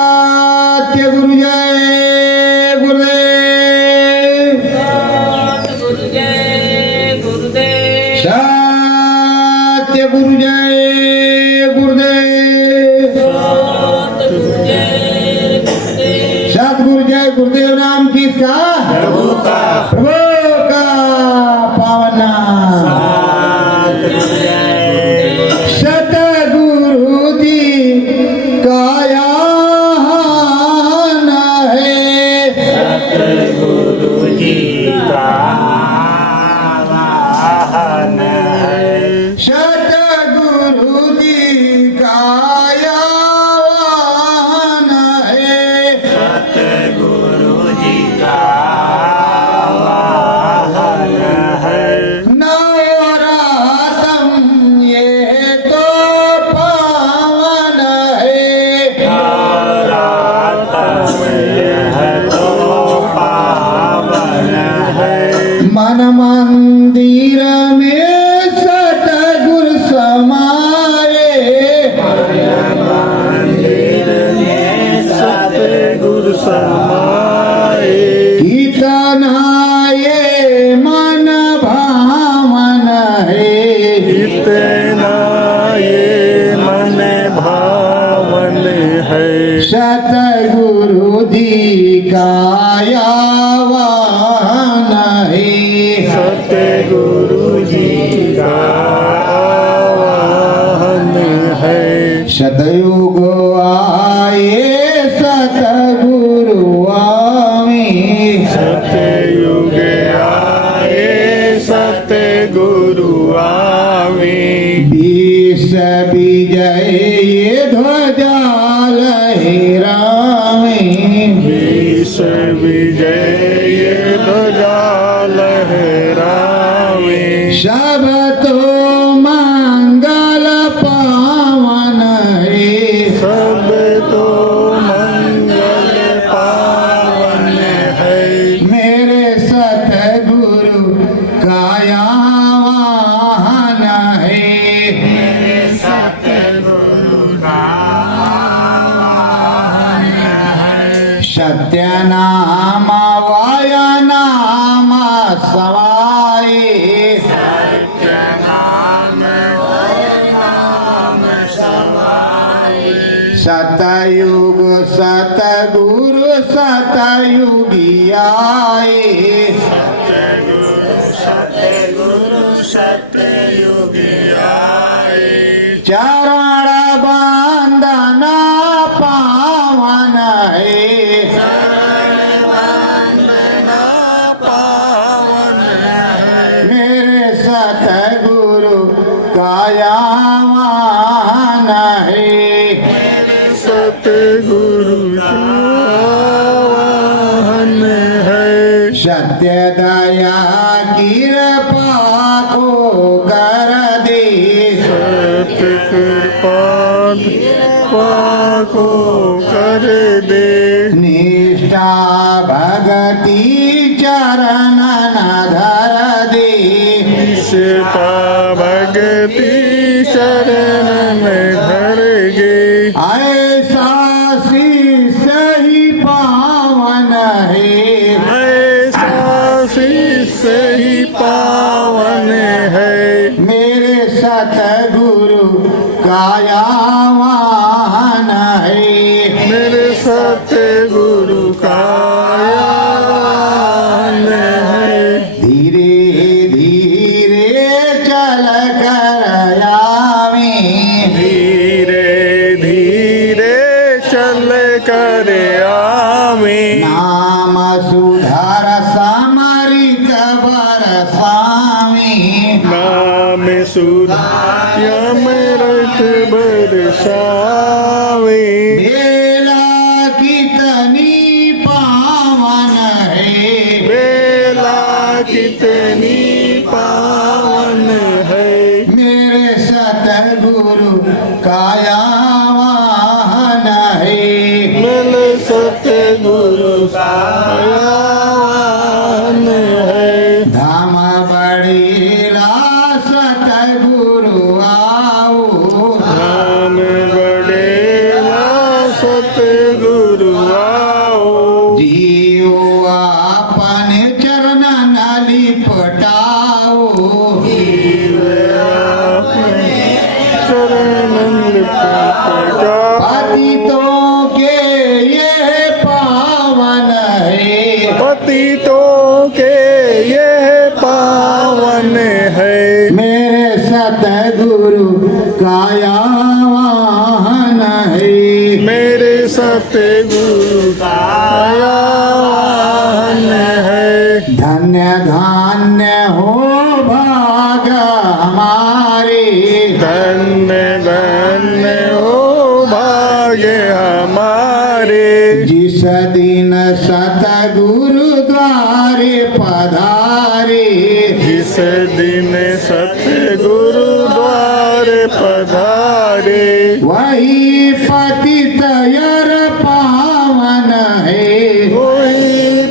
सत्य गुरु जय गुरुदेव। गुरु जय गुरुदेव। सत्य गुरु जय गुरुदेव। सतगुरु जय गुरुदेव। नाम किसका? प्रभु का। प्रभु का पावन नाम। सतगुरु जी काया गुरु जी का वाहन है। सतगुरु जी काया वाहन है। सतगुरु जी का वाहन है। नवरत्न ये तो पावन है। मन मंदिर में सतगुरु समाए। मंदिर में सतगुरु समाए। कितना ये मन भावन है। कितना ये मन भावन है। सतगुरु जी काया वाहन है। सतगुरु जी का वाहन है। सतयुग आए सतगुरु आवे। सतयुग आए सतगुरु आवे। विष विजय ये ध्वजा लहरावे। विष विजय ध्वजा लहरावे। सब तो मंगल पावन है। सब तो मंगल पावन है। मेरे सतगुरु काया वाहन है। सतगुरु का वाहन है। सत्य नाम वाय नाम सवाई। सत्य नाम समाई। सतयुग सतगुरु सतयुगी आए। सतगुरु सतयुग आए। चरण बंदन पावन है। पावन है। मेरे सतगुरु काया वाहन है। सतगुरु का वाहन है। सत्य दया कृपा को कर दे। सत्य कृपा को कर दे। निष्ठा भगति चरण धर दे। निष्ठा भगति शरण में धर गे। ऐसा शीश ही पावन है। ऐसा शीश ही पावन है। मेरे सतगुरु काया वाहन है। मेरे सतगुरु का वाहन है। धीरे धीरे चल कर आवे। धीरे धीरे चल कर आवे। नाम सुधार समरित बरसावे। नाम सुधा अमृत बरसावे। बेला कितनी पावन है। बेला कितनी पावन है। मेरे सतगुरु काया वाहन है। मेरे सतगुरु का वाहन है। धाम बड़ेला सतगुरु आओ। धाम बड़ेला गुरु आओ जियो अपने चरण नाली पटाओ चरण लिपटा पतितों के ये पावन है पतितों के ये पावन है मेरे सतगुरु काया वाहन है मेरे सतगुरु का वाहन है धन्य धन्य हो भाग हमारे धन्य धन्य हो भाग्य हमारे जिस दिन सतगुरु द्वारे पधारे जिस दिन सतगुरु द्वार पधारे वही पतित यर पावन है कोई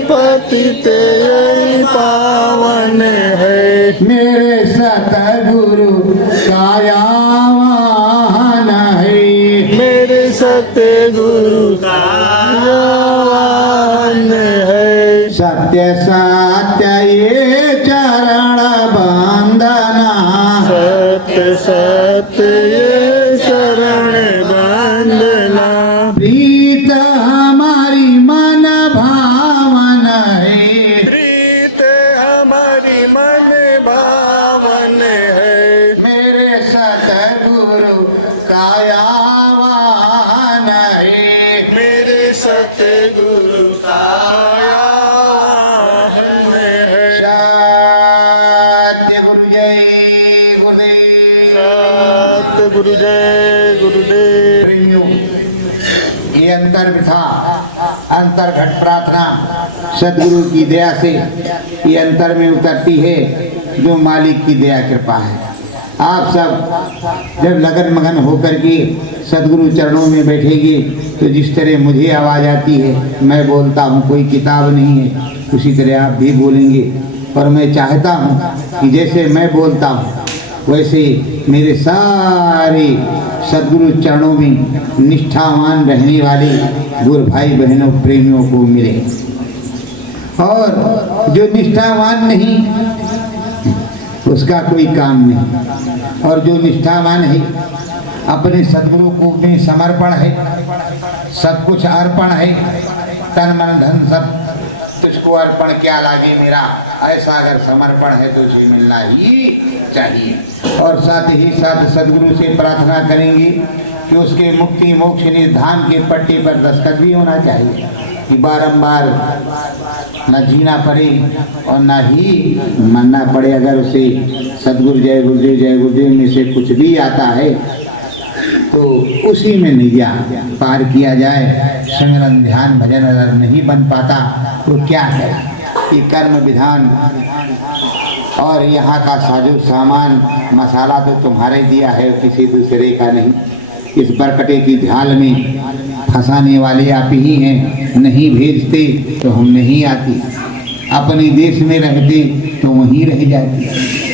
पतित यही पावन है मेरे सतगुरु काया वाहन है मेरे सतगुरु का वाहन है सत्य सत्य ये चरण बंदना सत्य सत्य ये शरण बंदना प्रीत हमारी मन भावन है प्रीत हमारी मन भावन है मेरे सतगुरु काया वाहन है मेरे सतगुरु का वाहन है सत्य गुरु जय गुरुदेव सतगुरु जय गुरुदेव प्रेमियों, ये अंतर्विधा अंतर्घट प्रार्थना सदगुरु की दया से ये अंतर में उतरती है जो मालिक की दया कृपा है। आप सब जब लगन मगन होकर के सदगुरु चरणों में बैठेंगे तो जिस तरह मुझे आवाज़ आती है मैं बोलता हूँ, कोई किताब नहीं है, उसी तरह आप भी बोलेंगे। और मैं चाहता हूँ कि जैसे मैं बोलता हूँ वैसे मेरे सारे सदगुरु चरणों में निष्ठावान रहने वाले गुरु भाई बहनों प्रेमियों को मिले। और जो निष्ठावान नहीं उसका कोई काम नहीं, और जो निष्ठावान है अपने सदगुरु को में समर्पण है, सब कुछ अर्पण है, तन मन धन सब तुझको अर्पण क्या लागे मेरा, ऐसा अगर समर्पण है तो उसे मिलना ही चाहिए। और साथ ही साथ सदगुरु से प्रार्थना करेंगे कि उसके मुक्ति मोक्ष निर्धाम के पट्टे पर दस्तखत भी होना चाहिए कि बारंबार न जीना पड़े और न ही मरना पड़े। अगर उसे सदगुरु जय गुरुदेव में से कुछ भी आता है तो उसी में नैया पार किया जाए। सिमरन ध्यान भजन अगर नहीं बन पाता तो क्या है कि कर्म विधान और यहाँ का साजो सामान मसाला तो तुम्हारे दिया है, किसी दूसरे का नहीं। इस बरकटे की झाल में फंसाने वाले आप ही हैं, नहीं भेजते तो हम नहीं आती, अपने देश में रहते तो वहीं रह जाती।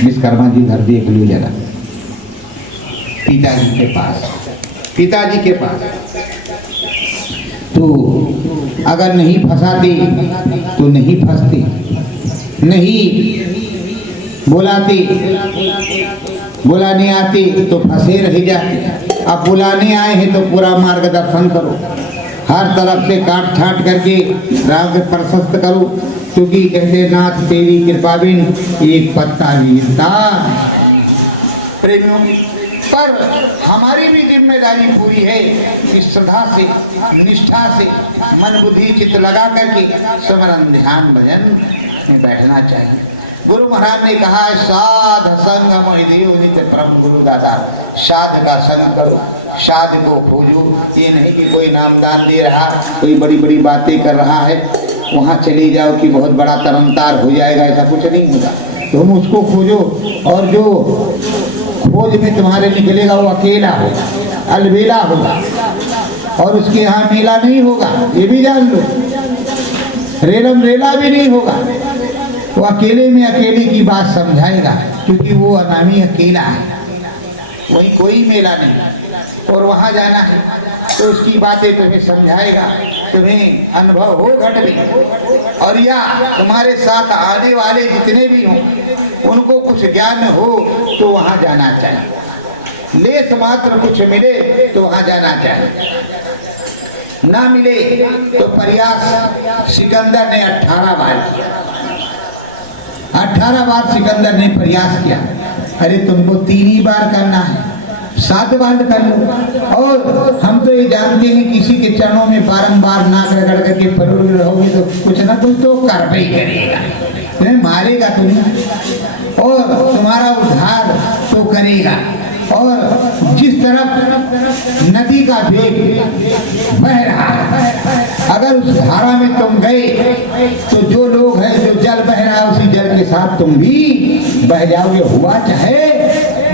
विश्वकर्मा जी घर देख लो जरा, पिताजी के पास तो अगर नहीं फंसाते तो नहीं फंसते, नहीं बुलाने आते तो फंसे रह जाते। अब बुलाने आए हैं तो पूरा मार्गदर्शन करो, हर तरफ से काट छाट करके राग प्रशस्त करो, क्योंकि कहते नाथ तेरी कृपा बिन एक पत्ता नहीं हिलता। प्रेमियों, पर हमारी भी जिम्मेदारी पूरी है कि श्रद्धा से निष्ठा से मन बुद्धि चित्त लगा करके स्मरण ध्यान भजन में बैठना चाहिए। गुरु महाराज ने कहा है साध संग मोहिदेव नित्य ब्रह्म गुरु दाता, साध का संग करो, साध को खोजो। ये नहीं कि कोई नामदान दे रहा, कोई बड़ी बड़ी बातें कर रहा है, वहाँ चले जाओ कि बहुत बड़ा तरनतार हो जाएगा, ऐसा कुछ नहीं होगा। तुम उसको खोजो, और जो खोज में तुम्हारे निकलेगा वो अकेला होगा, अलबेला होगा, और उसके यहाँ मेला नहीं होगा, ये भी जान लो। रेलम रेला भी नहीं होगा, वो अकेले में अकेले की बात समझाएगा, क्योंकि वो अनामी अकेला है, वही कोई मेला नहीं। और वहाँ जाना है तो उसकी बातें तुम्हें समझाएगा, तुम्हें अनुभव हो घट में, और या तुम्हारे साथ आने वाले जितने भी हों उनको कुछ ज्ञान हो तो वहां जाना चाहिए। लेस मात्र कुछ मिले तो वहां जाना चाहिए, ना मिले तो प्रयास सिकंदर ने 18 बार किया। 18 बार सिकंदर ने प्रयास किया। अरे तुमको 3 ही बार करना है, 7 बार कर लो। और हम तो ये जानते हैं किसी के चरणों में बारंबार नाक रगड़ करके परोड़ रहोगे तो कुछ ना कुछ तो कर ही करेगा, तुम्हें मारेगा तो नहीं, और तुम्हारा उद्धार तो करेगा। और जिस तरफ नदी का वेग बह रहा है, अगर उस धारा में तुम गए तो जो लोग हैं, जो जल बह रहा है उसी जल के साथ तुम भी बह जाओगे, हुआ चाहे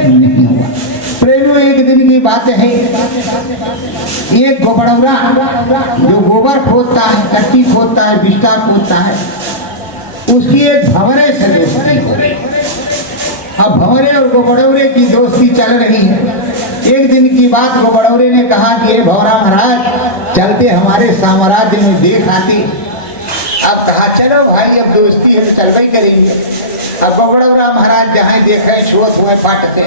नहीं हुआ। प्रेमियों, एक दिन की बात है, एक गोबड़ौरा जो गोबर खोदता है, कट्टी खोदता है, बिस्टा खोदता है, उसकी एक भंवरे से दोस्ती हो रही। अब भंवरे और गोबड़ौरे की दोस्ती चल रही है। एक दिन की बात, गोबड़ौरे ने कहा कि ये भंवरा महाराज चलते हमारे साम्राज्य में देख आती। अब कहा चलो भाई, अब दोस्ती है तो चलवा ही करेंगे। अब गोबड़ौरा महाराज जहाँ देखे छुअत हुए फट से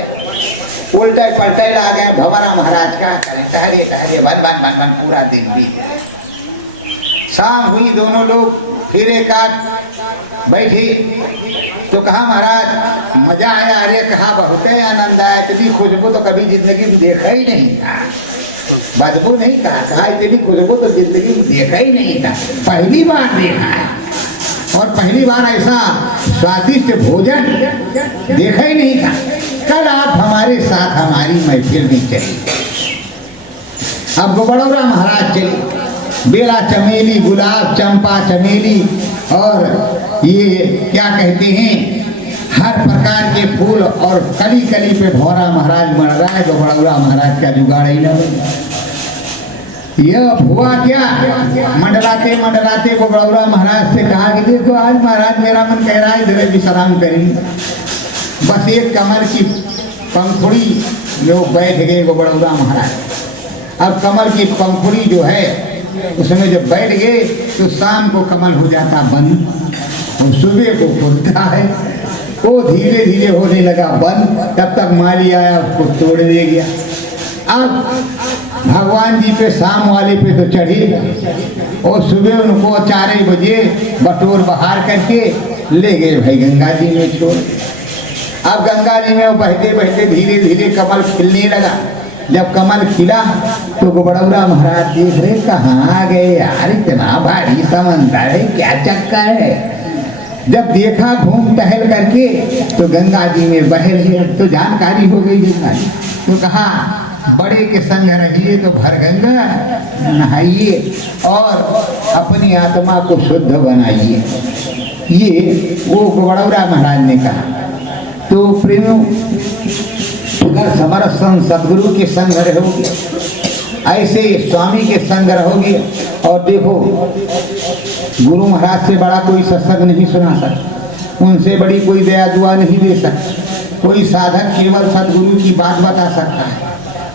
उल्टे पलटे ला गए। भंवरा महाराज क्या करें, ठहरे ठहरे बन बन बन बन पूरा दिन बीत गया। शाम हुई, दोनों लोग फिर एक आध बैठे तो कहा महाराज मजा आया। अरे कहा बहुत आनंद आया, इतनी खुशबू तो कभी जिंदगी में देखा ही नहीं था। बदबू नहीं कहा इतनी खुशबू तो जिंदगी में देखा ही नहीं था, पहली बार देखा है। और पहली बार ऐसा स्वादिष्ट भोजन देखा ही नहीं था। कल आप हमारे साथ हमारी महफिल में चली। अब गोबड़ौरा महाराज चले। बेला चमेली, गुलाब, चंपा, चमेली और ये क्या कहते हैं, हर प्रकार के फूल, और कली कली पे भंवरा महाराज मर रहा है। गोबड़ौरा महाराज का जुगाड़ ही न यह हुआ क्या, मंडलाते मंडलाते गोबड़ौरा महाराज से कहा कि देखो आज महाराज मेरा मन कह रहा है इधर विश्राम करेंगे। बस एक कमल की पंखुड़ी लोग बैठ गए गोबड़ौरा महाराज। अब कमल की पंखुड़ी जो है उसमें जब बैठ गए तो शाम को कमल हो जाता बंद और सुबह को खुलता है। वो धीरे धीरे होने लगा बंद, तब तक माली आया उसको तोड़ दे गया। अब भगवान जी पे शाम वाले पे तो चढ़ी और सुबह उनको 4 बजे बटोर बहार करके ले गए भाई गंगा जी में छोड़। अब गंगा जी में वो बहते बहते धीरे धीरे कमल खिलने लगा। जब कमल खिला तो गोबड़ौरा महाराज देख रहे कहाँ आ गए यार, इतना भारी समंदर है, क्या चक्कर है। जब देखा घूम टहल करके तो गंगा जी में बह रहे, तो जानकारी हो गई गंगा जी। तो कहा बड़े के संग रहिए तो भर गंगा नहाइए और अपनी आत्मा को शुद्ध बनाइए। ये वो गोबड़ौरा महाराज ने कहा। तो प्रेमियों, अगर समर्थ संग सदगुरु के संग रहोगे, ऐसे स्वामी के संग रहोगे, और देखो गुरु महाराज से बड़ा कोई सत्संग नहीं सुना सकता, उनसे बड़ी कोई दया दुआ नहीं दे सकता। कोई साधक केवल सदगुरु की बात बता सकता है,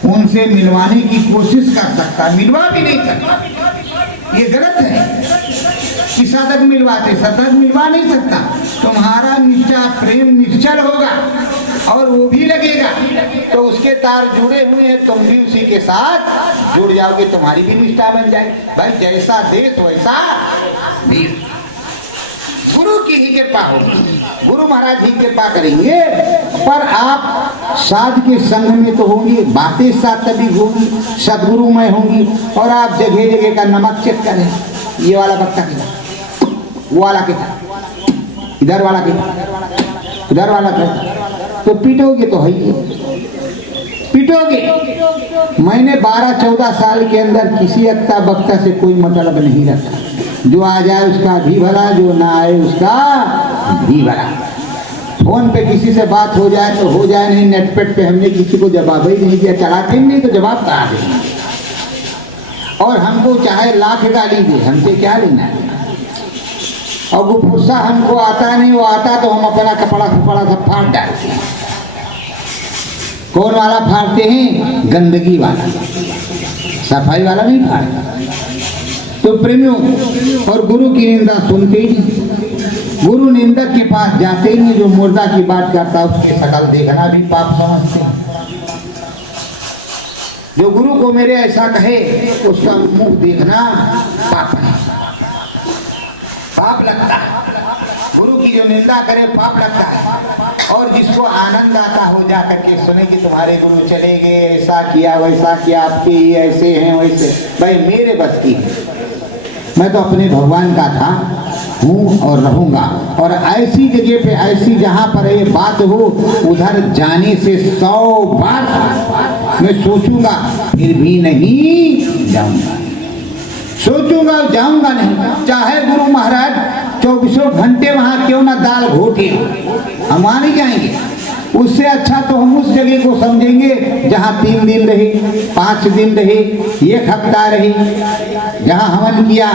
उनसे मिलवाने की कोशिश कर सकता, मिलवा भी नहीं सकता। ये गलत है कि साधक मिलवाते, साधक मिलवा नहीं सकता। तुम्हारा निष्ठा प्रेम निश्चल होगा और वो भी लगेगा तो उसके तार जुड़े हुए हैं, तुम भी उसी के साथ जुड़ जाओगे, तुम्हारी भी निष्ठा बन जाएगी। भाई जैसा देश वैसा वीर, गुरु की ही कृपा होगी, गुरु महाराज ही कृपा करेंगे। पर आप साध के संग में तो होंगे, बातें साथ तभी होंगी, सदगुरुमय होंगी। और आप जगह जगह का नमक चेक करें, ये वाला बक्ता कितना, वो वाला कितना, इधर वाला कितना, उधर वाला कितना, तो पीटोगे तो है ही पीटोगे। मैंने 12-14 साल के अंदर किसी अक्ता बक्ता से कोई मतलब नहीं रखा। जो आ जाए उसका भी भला, जो ना आए उसका भी भला। फोन पे किसी से बात हो जाए तो हो जाए, नहीं नेट पेट पे हमने किसी को जवाब ही नहीं दिया, चलाते नहीं तो जवाब कहाँ देंगे। और हमको चाहे लाख गाली दे, हमसे क्या लेना है। और वो गुस्सा हमको आता नहीं, वो आता तो हम अपना कपड़ा सब फाड़ डालते हैं। कौन वाला फाड़ते हैं? गंदगी वाला, सफाई वाला नहीं फाड़ता। तो प्रेमियों, और गुरु की निंदा सुनते ही नहीं, गुरु निंदक के पास जाते ही नहीं। जो मुर्दा की बात करता है उसकी शकल देखना भी पाप समझते हैं। जो गुरु को मेरे ऐसा कहे उसका मुंह देखना पाप है, पाप लगता है। गुरु की जो निंदा करे पाप लगता है। और जिसको आनंद आता हो जा करके सुने कि तुम्हारे गुरु चले गए, ऐसा किया वैसा किया, आपके ऐसे हैं वैसे, भाई मेरे बस की है। मैं तो अपने भगवान का था, हूँ और रहूंगा। और ऐसी जगह पे, ऐसी जहां पर ये बात हो, उधर जाने से 100 बार मैं सोचूंगा, फिर भी नहीं जाऊंगा। सोचूंगा जाऊंगा नहीं। चाहे गुरु महाराज 24 घंटे वहां क्यों ना दाल घोटे, हम वहां नहीं जाएंगे। उससे अच्छा तो हम उस जगह को समझेंगे जहाँ 3 दिन रहे, 5 दिन रहे, 1 हफ्ता रहे, जहाँ हवन किया,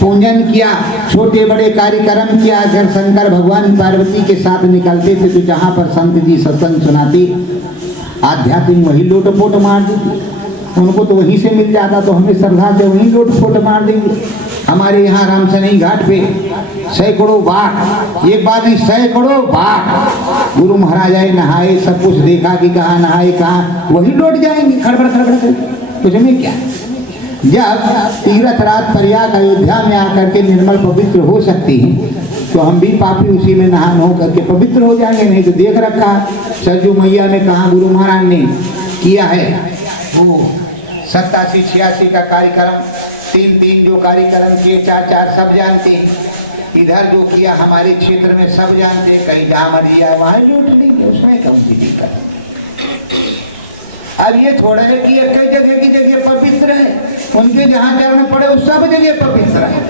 पूजन किया, छोटे बड़े कार्यक्रम किया। अगर शंकर भगवान पार्वती के साथ निकलते थे तो जहाँ पर संत जी सत्संग सुनाते, आध्यात्मिक वही लोटपोट मार देती, उनको तो वहीं से मिल जाता, तो हमें श्रद्धा से वहीं लोटपोट मार देंगे। हमारे यहाँ रामसनई घाट पे सैकड़ों बार, एक बार नहीं सैकड़ों बार गुरु महाराज आए, नहाए, सब कुछ देखा कि कहाँ नहाए कहाँ, वही लौट जाएंगे खड़बड़ खड़बड़ कर। कुछ में क्या, जब तीर्थ रात प्रयाग अयोध्या में आकर के निर्मल पवित्र हो सकती हैं, तो हम भी पापी उसी में नहा हो करके पवित्र हो जाएंगे। नहीं तो देख रखा सरजू मैया में कहाँ गुरु महाराज ने किया है वो 87-86 का कार्यक्रम, 3 जो कार्यक्रम किए, 4 सब जानते। इधर जो किया हमारे क्षेत्र में सब जानते। कहीं जहाँ दिया वहाँ जुट देंगे, उसमें कम भी दिक्कत। अब ये थोड़ा है कि एक जगह की जगह पवित्र है, उनके जहाँ चरण पड़े उस सब जगह पवित्र है।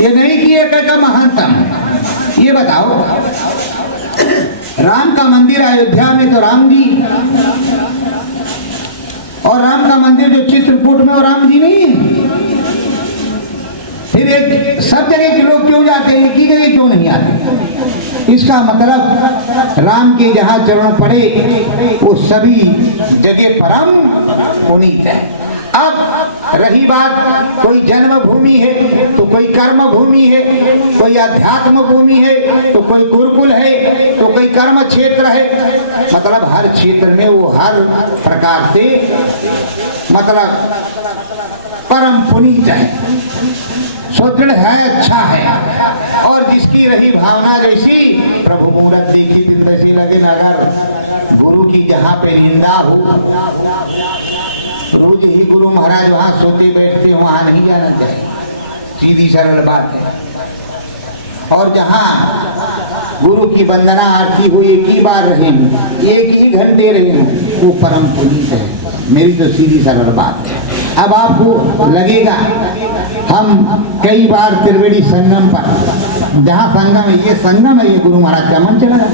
ये नहीं कि एक का महानतम है। ये बताओ, राम का मंदिर अयोध्या में तो राम जी, और राम का मंदिर जो चित्रकूट में वो राम जी नहीं है। फिर एक सब जगह के लोग क्यों जाते हैं, एक ही जगह क्यों नहीं आते? इसका मतलब राम के जहाँ चरण पड़े वो सभी जगह परम पुनीत है। अब रही बात, कोई जन्म भूमि है तो कोई कर्म भूमि है, कोई अध्यात्म भूमि है तो कोई गुरुकुल है, तो कोई कर्म क्षेत्र है। मतलब हर क्षेत्र में वो हर प्रकार से मतलब परम पुनीत है, सुदृढ़ है, अच्छा है। और जिसकी रही भावना जैसी, प्रभु मूरत देखी दिन वैसी लगे। अगर गुरु की जहाँ पे निंदा हो, रोज ही गुरु महाराज वहाँ सोते बैठते, वहाँ नहीं जाना चाहिए, सीधी सरल बात है। और जहाँ गुरु की वंदना आरती हो, एक ही बार रहे, एक ही घंटे रहे, वो परम पुनीत है। मेरी तो सीधी सरल बात है। अब आपको लगेगा हम कई बार त्रिवेणी संगम पर, जहाँ संगम है, ये संगम है, ये गुरु महाराज का मंच लगा,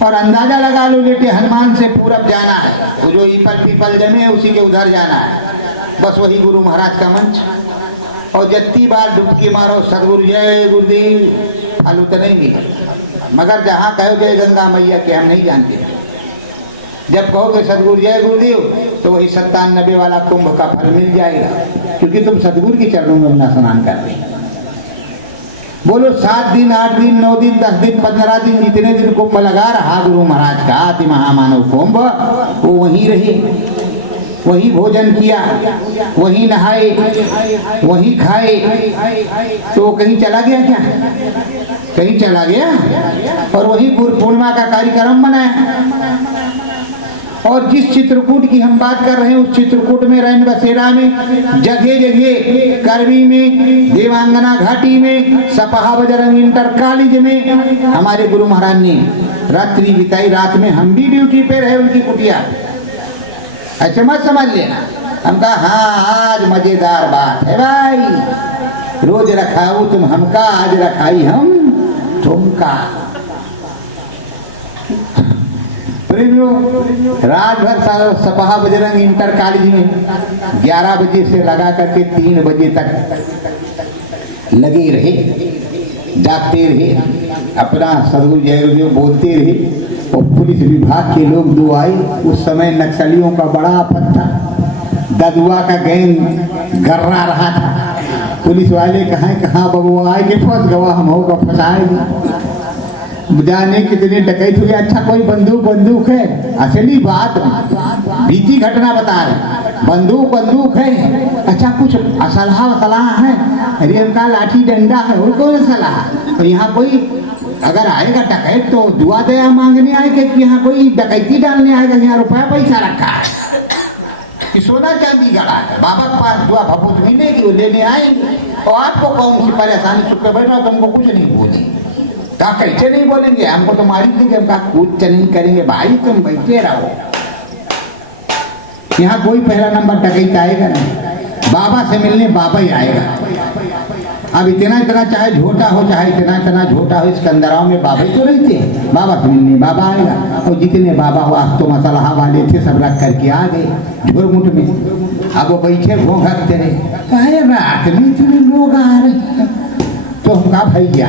और अंदाजा लगा लो लेटे हनुमान से पूरब जाना है, वो जो पीपल जमे है उसी के उधर जाना है, बस वही गुरु महाराज का मंच। और जितनी बार डुबकी मारो सदगुरु जय गुरुदेव, फल तो नहीं मिले। मगर जहाँ कहोगे गंगा मैया के हम नहीं जानते, जब कहोगे सदगुरु जय गुरुदेव तो वही 97 वाला कुंभ का फल मिल जाएगा, क्योंकि तुम सदगुरु के चरणों में अपना स्नान कर रहे। बोलो 7 दिन 8 दिन 9 दिन 10 दिन 15 दिन जितने दिन कुंभ लगा रहा गुरु महाराज का अति महामानव कुंभ, वो वहीं रहे, वहीं भोजन किया, वहीं नहाए, वहीं खाए। तो वो कहीं चला गया क्या? कहीं चला गया? और वहीं गुरु पूर्णिमा का कार्यक्रम बनाया। और जिस चित्रकूट की हम बात कर रहे हैं, उस चित्रकूट में, रैन बसेरा में, जगह जगह, करवी में, देवांगना घाटी में, सपहा बजरंग इंटर कॉलेज में हमारे गुरु महाराज ने रात्रि बिताई। रात में हम भी ड्यूटी पे रहे उनकी कुटिया। ऐसे मत समझ लेना। हम कहा हाँ आज मजेदार बात है भाई, रोज रखाऊ तुम हमका, आज रखाई हम तुमका। रात भर सपहा बजरंग इंटर कॉलेज में 11 बजे से लगा करके 3 बजे तक लगे रहे, जागते रहे, अपना सदगुरु जय गुरुदेव बोलते रहे। और पुलिस विभाग के लोग 2 आए। उस समय नक्सलियों का बड़ा आफत था, ददुआ का गैंग गर्रा रहा था। पुलिस वाले कहाँ बबुआ आए के फंस गवा, हम होगा फंसाएगा। जाने कितने डकैत हुए। अच्छा कोई बंदूक है? असली बात बीती घटना बता रहे, बंदूक है। अच्छा कुछ असलाह है? अरे हमका लाठी डंडा है। और कौन असलाह? तो यहाँ कोई अगर आएगा डकैत तो दुआ दया मांगने आएगा कि यहाँ कोई डकैती डालने आएगा? यहाँ रुपया पैसा रखा है कि सोना चांदी गड़ा है। बाबा के पास दुआ भभूत मिलेगी, वो लेने आएंगे। और आपको कौन सी परेशानी? चुप पे बैठा, तुमको कुछ नहीं बोलेंगे। कैसे नहीं बोलेंगे? हमको तो मारी देंगे, हमका कुछ नहीं करेंगे। भाई तुम बैठे रहो। यहाँ कोई पहला नंबर डकैत आएगा नहीं, बाबा से मिलने बाबा ही आएगा। अब इतना चाहे झोटा हो, चाहे इतना झोटा हो, इस कंदराव में बाबा ही तो रहते हैं। बाबा से मिलने बाबा आएगा। और जितने बाबा हो, आप तो मसलहा वाले थे, सब रख करके आ गए झुरमुट में। अब वो बैठे घोंघते रहे, कहे रात में इतने लोग आ रहे हैं। तो हम कहा भैया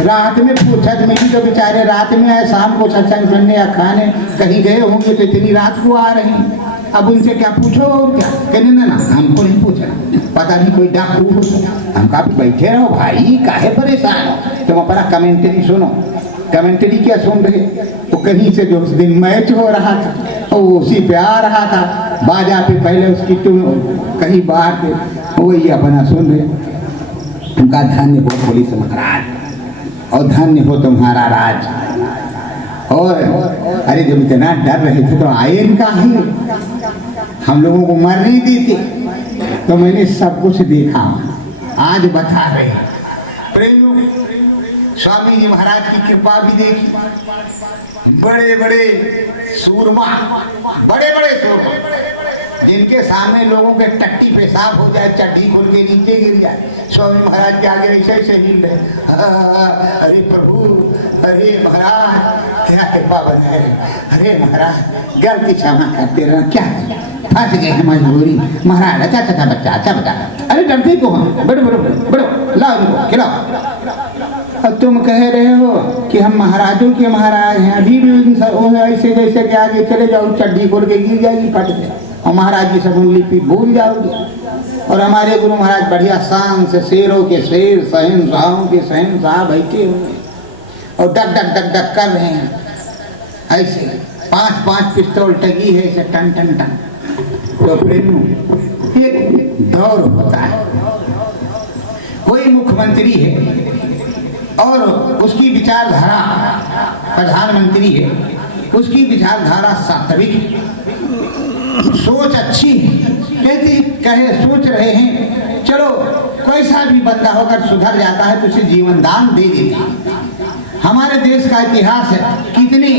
रात में पूछत मिली तो बेचारे रात में आए, शाम को सत्संग सुनने या खाने कहीं गए होंगे तो इतनी रात को आ रहे हैं। अब उनसे क्या पूछो और क्या? कहने ना हमको नहीं पूछना, पता नहीं कोई डाकू हो। हम कहा बैठे रहो भाई, काहे परेशान हो? तुम अपना कमेंट्री सुनो। कमेंट्री क्या सुन रहे? वो कहीं से जो उस दिन मैच हो रहा था, वो उसी पे आ रहा था बाजा पे। पहले उसकी तुम कहीं बाहर थे, वही अपना सुन रहे। उनका धन्य हो पुलिस महाराज, और धन्य हो तुम्हारा राज। और अरे जब इतना डर रहे थे तो आए इनका ही, हम लोगों को मर नहीं देते। तो मैंने सब कुछ देखा, आज बता रहे। प्रेम स्वामी जी महाराज की कृपा भी देखी। बड़े बड़े सूरमा, जिनके सामने लोगों के टट्टी पेशाब हो जाए, चड्डी खोल के नीचे गिर जाए, स्वामी महाराज के आगे ऐसे हिल रहे। अरे प्रभु, अरे महाराज क्या कृपा बनाए। अरे महाराज गलती क्षमा करते रहना, क्या फंस गए हैं मजबूरी। महाराज अच्छा बच्चा। अरे डरते को हम, बड़ो लाओ इनको खिलाओ। अब तुम कह रहे हो कि हम महाराजों के महाराज हैं, अभी भी ऐसे जैसे के आगे चले जाओ, चड्डी खोल के गिर जाएगी फट से, और महाराज की सब लिपि भूल जाओगे। और हमारे गुरु महाराज बढ़िया शान से शेरों के शेर, शहंशाहों के शहंशाह बैठे हुए और डक कर रहे हैं। ऐसे 5 पिस्तौल टगी है, ऐसे टन। तो प्रेम एक दौर होता है। कोई मुख्यमंत्री है और उसकी विचारधारा, प्रधानमंत्री है, उसकी विचारधारा सात्विक, सोच अच्छी कहे सोच रहे हैं चलो कैसा भी बंदा होकर सुधर जाता है तो उसे जीवन दान दे देते। हमारे देश का इतिहास है, कितने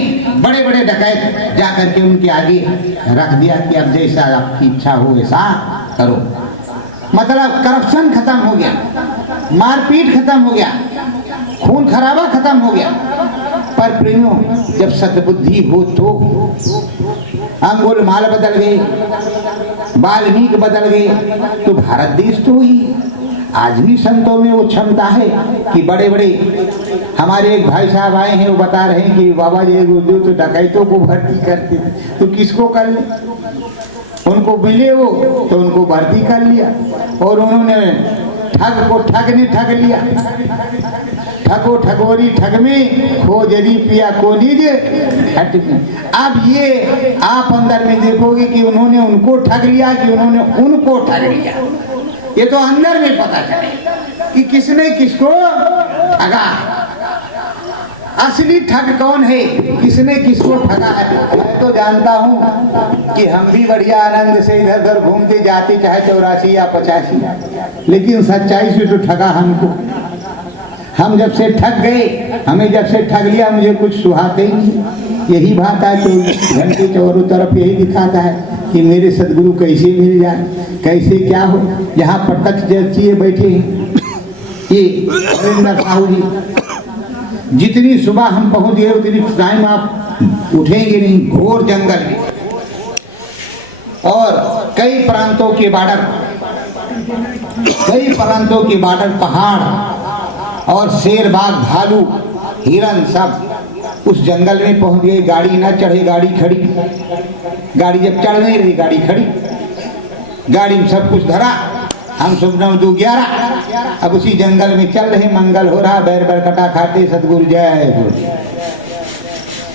बड़े बड़े डकैत जाकर के उनके आगे रख दिया कि अब जैसा आपकी इच्छा हो वैसा करो। मतलब करप्शन खत्म हो गया, मारपीट खत्म हो गया, खून खराबा खत्म हो गया। पर प्रेमियों जब सद्बुद्धि हो तो अंगुल माल बदल गए, वाल्मीकि बदल गए, तो भारत देश तो ही आज भी संतों में वो क्षमता है कि बड़े बड़े हमारे एक भाई साहब आए हैं, वो बता रहे हैं कि बाबा जी गुरुदेव तो डकैतों को भर्ती करते थे, तो किसको कर ले? उनको मिले वो तो उनको भर्ती कर लिया, और उन्होंने ठग को ठग ने ठग लिया। ठगो ठगोरी ठग में खोजरी पिया को दीजिए हट में। अब ये आप अंदर में देखोगे कि उन्होंने उनको ठग लिया कि उन्होंने उनको ठग लिया। ये तो अंदर में पता चले कि किसने किसको ठगा। असली ठग कौन है, किसने किसको ठगा है? मैं तो जानता हूँ कि हम भी बढ़िया आनंद से इधर उधर घूमते जाते, चाहे 84 या 85, लेकिन सच्चाई से तो ठगा हमको। हम जब से ठग गए, हमें जब से ठग लिया, मुझे कुछ सुहाते ही नहीं। यही बात है, 24 घंटे चारों तरफ यही दिखाता है कि मेरे सदगुरु कैसे मिल जाए, कैसे क्या हो। यहाँ प्रत्यक्ष जैसे बैठे हैं ये हरेंद्र साहू जी, जितनी सुबह हम पहुंच गए उतनी टाइम आप उठेंगे नहीं। घोर जंगल में और कई प्रांतों के बॉर्डर, पहाड़ और शेर, बाघ, भालू, हिरन सब उस जंगल में पहुंच गए। गाड़ी ना चढ़े, गाड़ी खड़ी। गाड़ी जब चढ़ नहीं रही, गाड़ी खड़ी। गाड़ी में सब कुछ धरा, हम सब 9-2-11 अब उसी जंगल में चल रहे, मंगल हो रहा, बैर बरकटा खाते सतगुरु जय गुरु,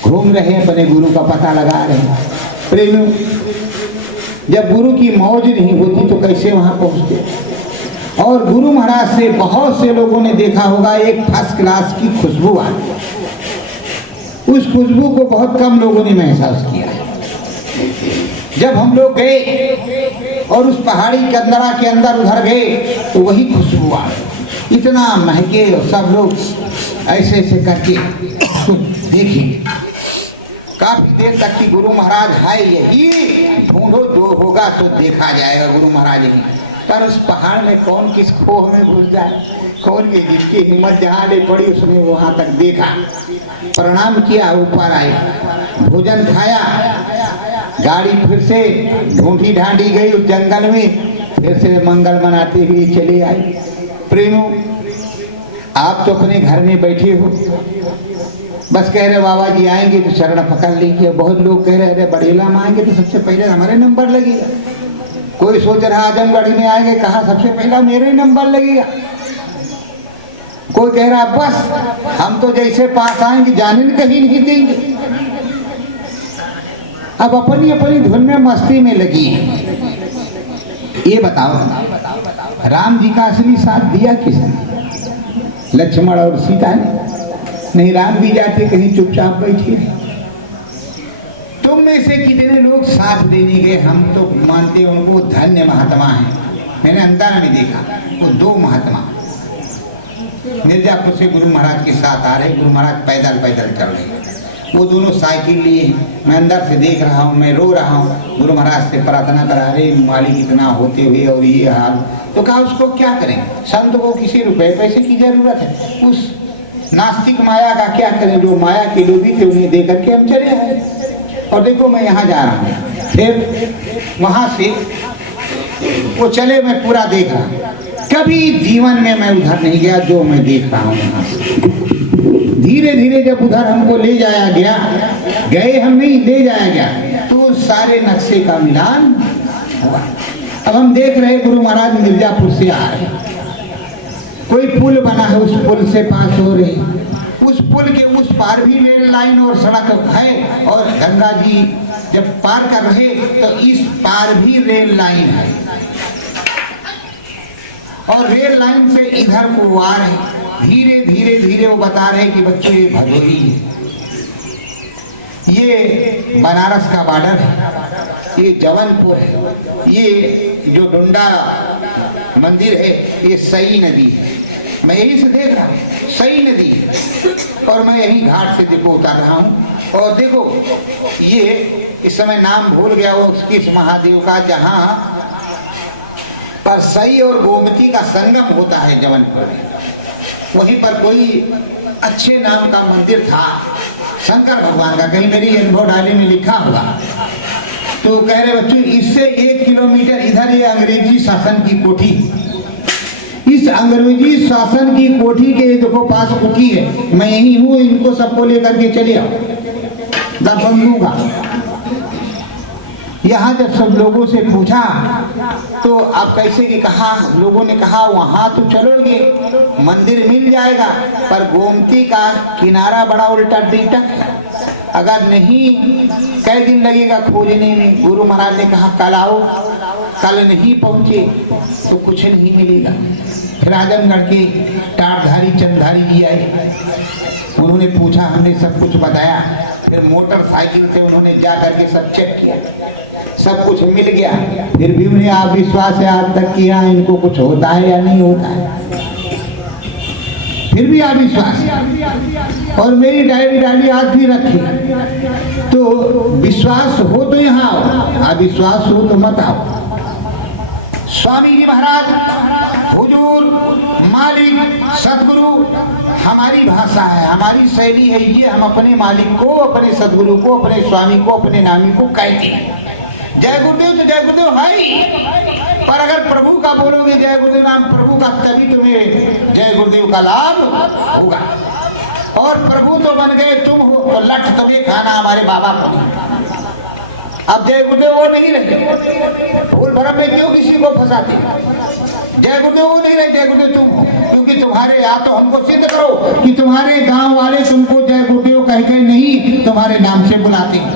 घूम रहे अपने गुरु का पता लगा रहे। प्रेमियों, जब गुरु की मौज नहीं होती तो कैसे वहां पहुंचते। और गुरु महाराज से बहुत से लोगों ने देखा होगा एक फर्स्ट क्लास की खुशबू आती, उस खुशबू को बहुत कम लोगों ने महसूस किया। जब हम लोग गए और उस पहाड़ी कंदरा के अंदर उधर गए तो वही खुशबू आ गई, इतना महके, और सब लोग ऐसे ऐसे करके देखे काफी देर तक कि गुरु महाराज है यही, ढूंढो जो होगा तो देखा जाएगा गुरु महाराज ही। पर उस पहाड़ में कौन किस खोह में घुस जाए, कौन ये जिसकी हिम्मत जहाँ ले पड़ी उसने वहां तक देखा, प्रणाम किया, ऊपर आए, भोजन खाया, गाड़ी फिर से ढूंढी ढांडी गई उस जंगल में, फिर से मंगल मनाते हुए चले आए। प्रेमों, आप तो अपने घर में बैठे हो, बस कह रहे बाबा जी आएंगे तो शरण पकड़ लीजिए। बहुत लोग कह रहे बड़ेला में आएंगे तो सबसे पहले हमारे नंबर लगेगा, कोई सोच रहा आजमगढ़ में आएंगे, कहा सबसे पहला मेरे नंबर लगेगा, कोई कह रहा बस हम तो जैसे पास आएंगे जाने कहीं नहीं देंगे। अब अपनी अपनी धुन में मस्ती में लगी है। ये बताओ, राम जी का असली साथ दिया किसने? लक्ष्मण और सीता ने? नहीं, राम भी जाते कहीं चुपचाप बैठे। तुम में से कितने लोग साथ देने गए? हम तो मानते उनको धन्य महात्मा है। मैंने अंदर में देखा वो 2 महात्मा मिर्जापुर से गुरु महाराज के साथ आ रहे, गुरु महाराज पैदल पैदल चल रहे, वो दोनों साइकिल लिए। मैं अंदर से देख रहा हूँ, मैं रो रहा हूँ, गुरु महाराज से प्रार्थना करा रहे, मालिक इतना होते हुए और ये हाल। तो कहा उसको क्या करें, संत को किसी रुपए पैसे की जरूरत है, उस नास्तिक माया का क्या करें, जो माया के लोभी थे उन्हें दे करके हम चले आए। और देखो मैं यहाँ जा रहा हूँ, फिर वहां से वो चले, मैं पूरा देख रहा हूँ। कभी जीवन में मैं उधर नहीं गया जो मैं देख रहा हूँ यहाँ से। धीरे धीरे जब उधर हमको ले जाया गया, गए हम नहीं, ले जाया गया, तो सारे नक्शे का मिलान हुआ। अब हम देख रहे गुरु महाराज मिर्जापुर से आ रहे, कोई पुल बना है, उस पुल से पास हो रहे, उस पुल के उस पार भी रेल लाइन और सड़क है, और गंगा जी जब पार कर रहे तो इस पार भी रेल लाइन है, और रेल लाइन से इधर को आ रहे। धीरे धीरे धीरे वो बता रहे कि बच्चों ये भदोही है, ये बनारस का बॉर्डर है, ये जबलपुर है, ये जो डुंडा मंदिर है ये सई नदी है। मैं यही से देख रहा हूँ, सई नदी है, और मैं यही घाट से देखो उतर रहा हूँ। और देखो ये इस समय नाम भूल गया वो किस महादेव का, जहाँ पर सई और गोमती का संगम होता है जबलपुर में, वहीं पर कोई अच्छे नाम का मंदिर था शंकर भगवान का, कहीं मेरी अनुभव डाली में लिखा होगा। तो कह रहे बच्चों इससे 1 किलोमीटर इधर ये अंग्रेजी शासन की कोठी, इस अंग्रेजी शासन की कोठी के देखो पास कुटी है, मैं यही हूँ, इनको सबको लेकर के चले आओ, दबंगूंगा। यहाँ जब सब लोगों से पूछा तो आप कैसे कि कहा, लोगों ने कहा वहाँ तो चलोगे मंदिर मिल जाएगा, पर गोमती का किनारा बड़ा उल्टा टीटा है, अगर नहीं कई दिन लगेगा खोजने में। गुरु महाराज ने कहा कल आओ, कल नहीं पहुँचे तो कुछ नहीं मिलेगा। फिर आजमगढ़ के टारधारी चंदधारी जी आए, उन्होंने पूछा, हमने सब कुछ बताया, फिर मोटरसाइकिल से उन्होंने जा करके सब चेक किया, सब कुछ मिल गया। फिर भी उन्हें आप विश्वास है आज तक कि हाँ इनको कुछ होता है या नहीं होता है, फिर भी आप विश्वास। और मेरी डायरी डाली आज भी रखी, तो विश्वास हो तो यहाँ आओ, अविश्वास हो तो मत आओ। स्वामी जी महाराज, हुजूर, मालिक, सदगुरु हमारी भाषा है, हमारी शैली है, ये हम अपने मालिक को, अपने सदगुरु को, अपने स्वामी को, अपने नामी को कहते हैं। जय गुरुदेव तो जय गुरुदेव है ही, पर अगर प्रभु का बोलोगे जय गुरुदेव नाम प्रभु का, तभी तुम्हें जय गुरुदेव का लाभ होगा। और प्रभु तो बन गए तुम हो, तो लठ तुम्हें खाना हमारे बाबा को नहीं। अब जय गुरुदेव वो नहीं रहे, भूल भरम में क्यों किसी को फंसाते? जय गुरुदेव वो नहीं रहे, जय गुरुदेव तुम हो, क्योंकि तुम्हारे या तो हमको सिद्ध करो कि तुम्हारे गांव वाले तुमको जय गुरुदेव कह के नहीं तुम्हारे नाम से बुलाते हैं,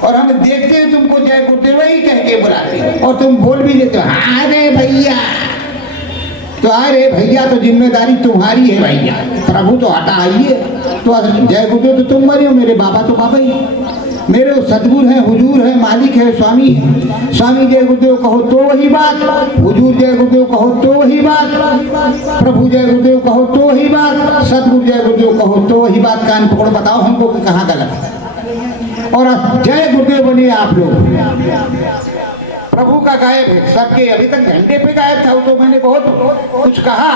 और हम देखते हैं तुमको जय गुरुदेव ही कह के बुलाते हैं, और तुम बोल भी देते हो अरे भैया। तो अरे भैया तो जिम्मेदारी तुम्हारी है भैया, प्रभु तो हटा आइए। तो जय गुरुदेव तो तुम मरे हो, मेरे बाबा तो बाबा ही, मेरे सदगुरु है, हुजूर है, मालिक है, स्वामी है। स्वामी जय गुरुदेव कहो तो वही बात, हुजूर जय गुरुदेव कहो तो वही बात, प्रभु जय गुरुदेव कहो तो वही बात, सदगुरु जय गुरुदेव कहो तो वही बात। कान पकड़ो, बताओ हमको कि कहाँ गलत है। और जय गुरुदेव बने आप लोग। प्रभु का गायब है सबके, अभी तक झंडे पे गायब था, तो मैंने बहुत कुछ कहा,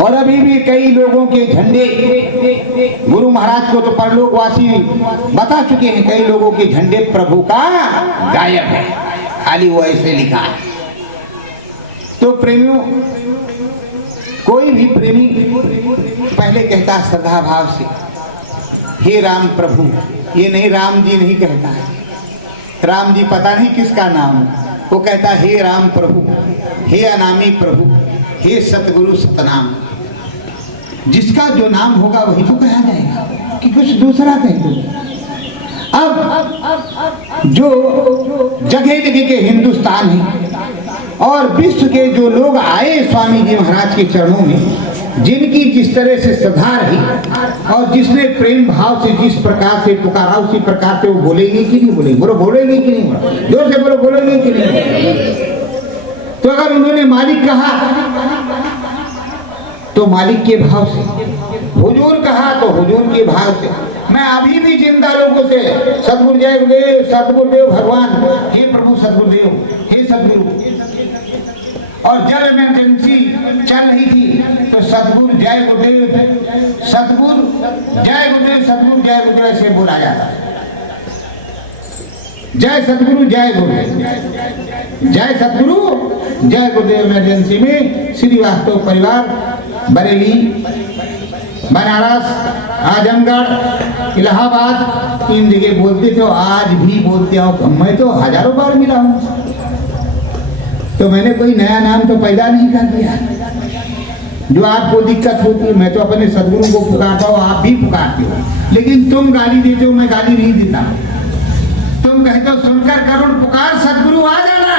और अभी भी कई लोगों के झंडे गुरु महाराज को तो परलोकवासी बता चुके हैं, कई लोगों के झंडे प्रभु का गायब है, खाली वो ऐसे लिखा है। तो प्रेमियों, कोई भी प्रेमी पहले कहता है श्रद्धा भाव से हे राम प्रभु, ये नहीं राम जी नहीं कहता है, राम जी पता नहीं किसका नाम है, वो कहता हे राम प्रभु, हे अनामी प्रभु, हे सतगुरु सतनाम। जिसका जो नाम होगा वही तो कहा जाएगा कि कुछ दूसरा कह दो। अब जो जगह जगह के हिंदुस्तान है और विश्व के जो लोग आए स्वामी जी महाराज के चरणों में, जिनकी जिस तरह से श्रद्धा रही और जिसने प्रेम भाव से जिस प्रकार से पुकारा, उसी प्रकार से वो बोलेंगे कि नहीं बोलेंगे? बोलो बोलेंगे कि नहीं? बोलो जोर से बोलो, बोलेंगे कि नहीं? तो अगर उन्होंने मालिक कहा तो मालिक के भाव से, हुजूर कहा तो हुजूर के भाव से। मैं अभी भी जिंदा लोगों से सतगुरु जय गुरुदेव, सतगुरुदेव भगवान, हे प्रभु सतगुरुदेव, हे सतगुरु। और जब इमरजेंसी चल रही थी तो सतगुरु जय गुरुदेव, सतगुरु जय गुरुदेव, सतगुरु जय गुरुदेव ऐसे बोला जाता। जय सतगुरु जय गुरुदेव, जय सतगुरु जय गुरुदेव। इमरजेंसी में श्रीवास्तव परिवार बरेली, बनारस, आजमगढ़, इलाहाबाद, 3 जगह बोलते थे, आज भी बोलते हो। मैं तो हजारों बार मिला हूँ, तो मैंने कोई नया नाम तो पैदा नहीं कर दिया। जो आपको दिक्कत होती है, मैं तो अपने सदगुरु को पुकारता हूँ, आप भी पुकारते हो, लेकिन तुम गाली देते हो, मैं गाली नहीं देता। तुम कहते हो सुनकर करुण पुकार सदगुरु आ जाना,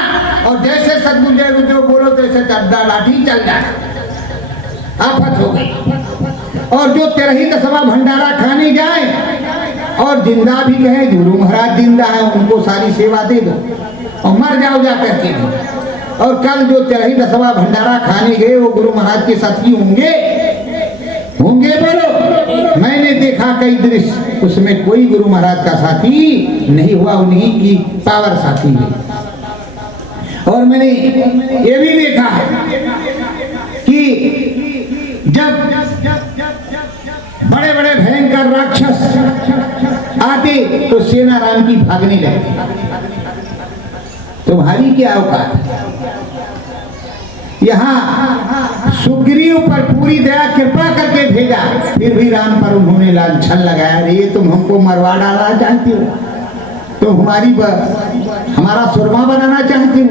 और जैसे सदगुरु जय गुरुदेव बोलो तैसे डंडा लाठी चल जाना, आफत हो गई। और जो 13वां भंडारा खाने जाए और जिंदा भी कहे गुरु महाराज जिंदा है, उनको सारी सेवा दे दो और मर जाओ जा करके। और कल जो 13वां भंडारा खाने गए वो गुरु महाराज के साथी होंगे, होंगे बोलो। मैंने देखा कई दृश्य, उसमें कोई गुरु महाराज का साथी नहीं हुआ, उन्हीं की पावर साथी है। और मैंने ये भी देखा कि जब बड़े बड़े भयंकर राक्षस आते तो सेना राम की भागने लगती। तुम्हारी क्या औकात है? यहाँ सुग्रीव पर पूरी दया कृपा करके भेजा, फिर भी राम पर उन्होंने लांछन लगाया, ये तुम हमको मरवा डालना चाहते हो, तो हमारा सुरमा बनाना चाहते हो,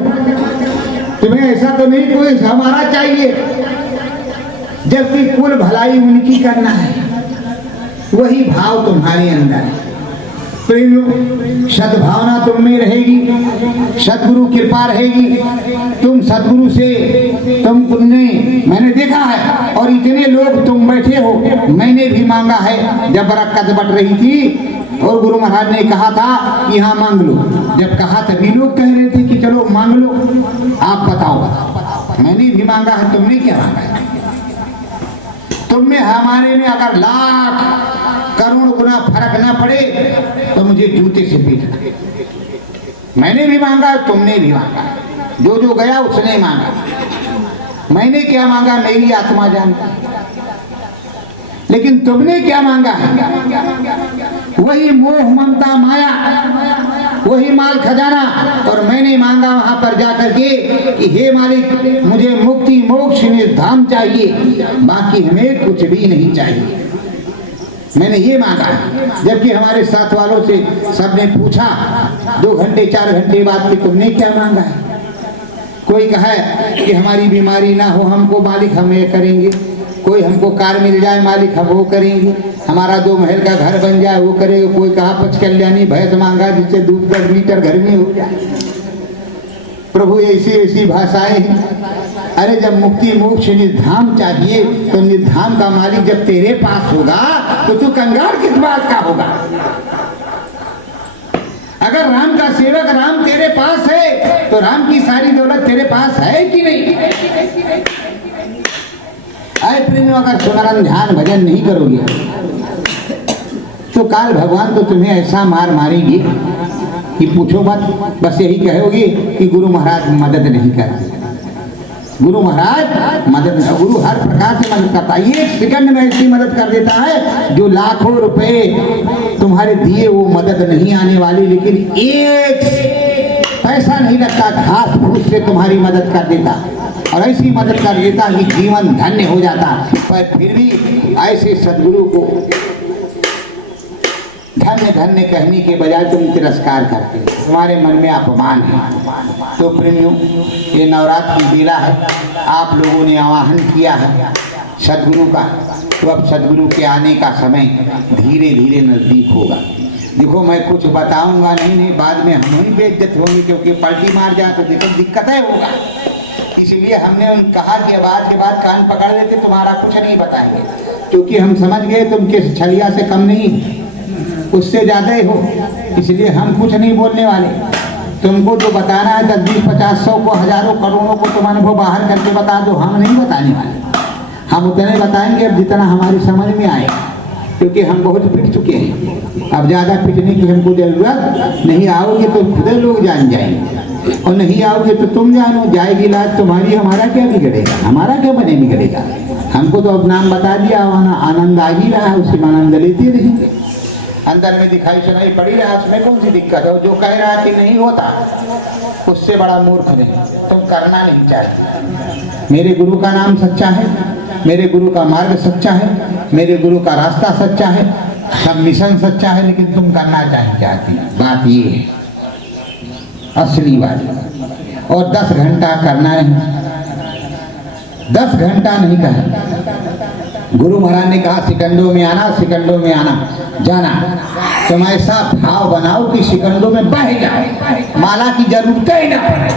तुम्हें ऐसा तो नहीं कोई हमारा चाहिए, जबकि कुल भलाई उनकी करना है। वही भाव तुम्हारे अंदर है। प्रेमियों, सद्भावना तुम में रहेगी, सदगुरु कृपा रहेगी, तुम सदगुरु से तुमने मैंने देखा है, और इतने लोग तुम बैठे हो, मैंने भी मांगा है। जब बरकत बट रही थी और गुरु महाराज ने कहा था कि यहाँ मांग लो, जब कहा तभी लोग कह रहे थे कि चलो मांग लो। आप बताओ, मैंने भी मांगा है, तुमने क्या मांगा है? तुम में हमारे में अगर लाख करोड़ गुना फर्क ना पड़े तो मुझे जूते से पीटना। मैंने भी मांगा, तुमने भी मांगा, जो जो गया उसने मांगा। मैंने क्या मांगा मेरी आत्मा जानती, लेकिन तुमने क्या मांगा? वही मोह ममता माया, वही माल खजाना। और मैंने मांगा वहां पर जाकर के कि हे मालिक, मुझे मुक्ति मोक्ष में धाम चाहिए, बाकी हमें कुछ भी नहीं चाहिए। मैंने ये मांगा, जबकि हमारे साथ वालों से सबने पूछा 2 घंटे 4 घंटे बाद कि तुमने क्या मांगा है। कोई कहा कि हमारी बीमारी ना हो हमको मालिक हम ये करेंगे, कोई हमको कार मिल जाए मालिक हम वो करेंगे, हमारा 2 महल का घर बन जाए वो करेंगे, कोई कहा 5 कल्याणी भैंस मांगा जिससे दूध 10 लीटर घर में हो जाए। प्रभु ऐसी ऐसी भाषाएं हैं। अरे जब मुक्ति मोक्ष निधाम चाहिए तो निधाम का मालिक जब तेरे पास होगा तो तू कंगाल किस बात का होगा। अगर राम का सेवक राम तेरे पास है तो राम की सारी दौलत तेरे पास है कि नहीं। अरे प्रेमियों, अगर सुमरन ध्यान भजन नहीं करोगे तो काल भगवान तो तुम्हें ऐसा मार मारेगी कि पूछो मत। बस यही कहोगे कि गुरु महाराज मदद नहीं करते, गुरु महाराज मदद नहीं। गुरु हर प्रकार से मदद करता है, 1 सेकंड में ऐसी मदद कर देता है जो लाखों रुपए तुम्हारे दिए वो मदद नहीं आने वाली, लेकिन 1 पैसा नहीं लगता, घास फूस से तुम्हारी मदद कर देता और ऐसी मदद कर देता कि जीवन धन्य हो जाता। पर फिर भी ऐसे सदगुरु को धन्य धन्य कहने के बजाय तुम तिरस्कार करते हो, तुम्हारे मन में अपमान है। तो प्रेमियों, ये नवरात्र की बेला है, आप लोगों ने आवाहन किया है सदगुरु का, तो अब सदगुरु के आने का समय धीरे धीरे नजदीक होगा। देखो मैं कुछ बताऊंगा नहीं, बाद में हम ही बेइज्जत होंगे, क्योंकि पलटी मार जाए तो देखो दिक्कत है होगा। इसलिए हमने कहा कि अब आज के बाद कान पकड़ लेते, तुम्हारा कुछ नहीं बताएंगे, क्योंकि हम समझ गए तुम किस छलिया से कम नहीं, उससे ज्यादा ही हो, इसलिए हम कुछ नहीं बोलने वाले। तुमको जो बताना है 10, 20, 50, 100 को, हजारों करोड़ों को तुम अनुभव बाहर करके बता दो, हम नहीं बताने वाले। हम उतने बताएंगे अब जितना हमारी समझ में आए, क्योंकि हम बहुत पिट चुके हैं। अब ज्यादा पिटने की हमको जरूरत नहीं। आओगे तो खुद लोग जान जाएंगे, और नहीं आओगे तो तुम जानो, जाएगी लाज तुम्हारी, हमारा क्या बिगड़ेगा, हमारा क्या बने बिगड़ेगा। हमको तो अब नाम बता दिया, आनंद आ ही रहा है, उसी में आनंद लेते रहेंगे। अंदर में दिखाई सुनाई पड़ी रहा, उसमें कौन सी दिक्कत है। जो कह रहा कि नहीं होता उससे बड़ा मूर्ख नहीं, तुम करना नहीं चाहते। मेरे गुरु का नाम सच्चा है, मेरे गुरु का मार्ग सच्चा है, मेरे गुरु का रास्ता सच्चा है, सब मिशन सच्चा है, लेकिन तुम करना चाहती। बात ये है असली बात। और 10 घंटा करना है, 10 घंटा नहीं कहा। गुरु महाराज ने कहा सिकंदों में आना, सिकंदों में आना जाना। तुम ऐसा भाव बनाओ कि सिकंदों में बह जाओ, माला की जरूरत ही ना पड़े,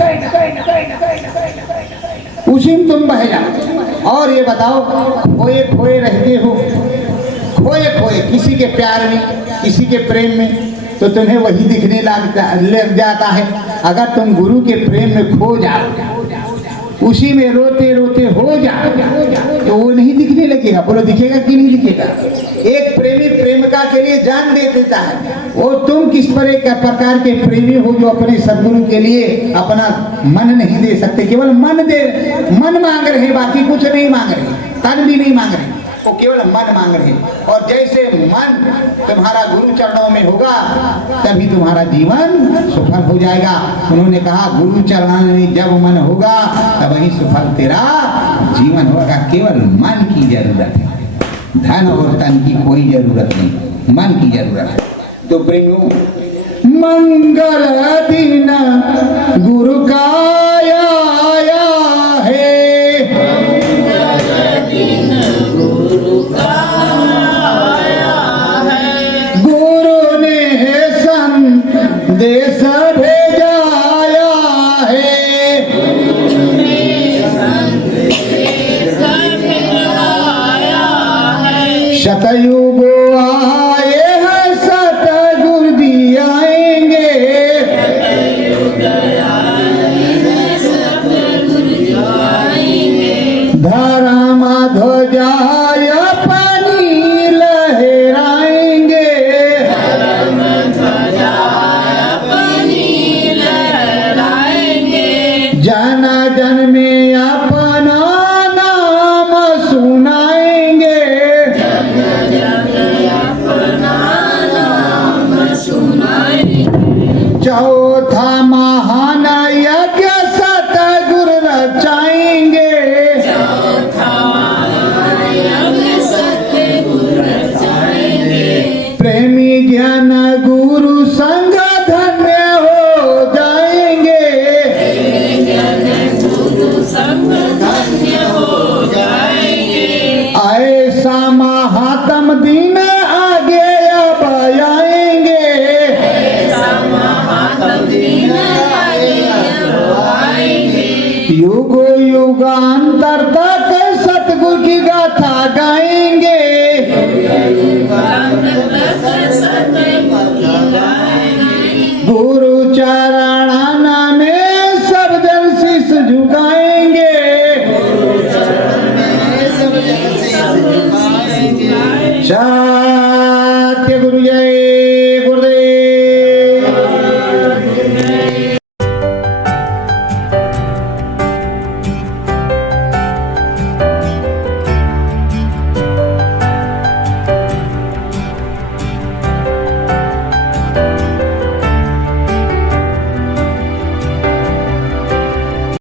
उसी में तुम बह जाओ। और ये बताओ, खोए खोए रहते हो, खोए खोए किसी के प्यार में, किसी के प्रेम में, तो तुम्हें वही दिखने लग जाता है। अगर तुम गुरु के प्रेम में खो जाओ, उसी में रोते रोते हो जाओ, तो वो नहीं दिखने लगेगा। बोलो दिखेगा कि नहीं दिखेगा। एक प्रेमी प्रेमिका के लिए जान दे देता है, और तुम किस प्रकार के प्रेमी हो जो अपने सदगुरु के लिए अपना मन नहीं दे सकते। केवल मन मांग रहे, बाकी कुछ नहीं मांग रहे, तन भी नहीं मांग रहे, वो केवल मन मांग रहे। और जैसे मन तुम्हारा गुरु चरणों में होगा तभी तुम्हारा जीवन सफल हो जाएगा। उन्होंने कहा गुरु चरणों में जब मन होगा तब वही सफल तेरा जीवन होगा। केवल मन की जरूरत है, धन और तन की कोई जरूरत नहीं, मन की जरूरत है। तो प्रेमियों, मंगल दिन गुरु का आया है, गुरु ने संदेश भेजाया है, शतयुग आए हैं सतगुरु जी आएंगे, धर्म ध्वजाय पानी लहराएंगे, जन जन में अपना नाम सुनाएंगे, चौथा महान यज्ञ सतगुरु रचाएंगे, ऐसा महात्म दिन आगे अब आएंगे, युगो युगांतर तक सतगुरु की गाथा गाएंगे। गुरु चरणाना में सब जन शीश झुकाएंगे। चरण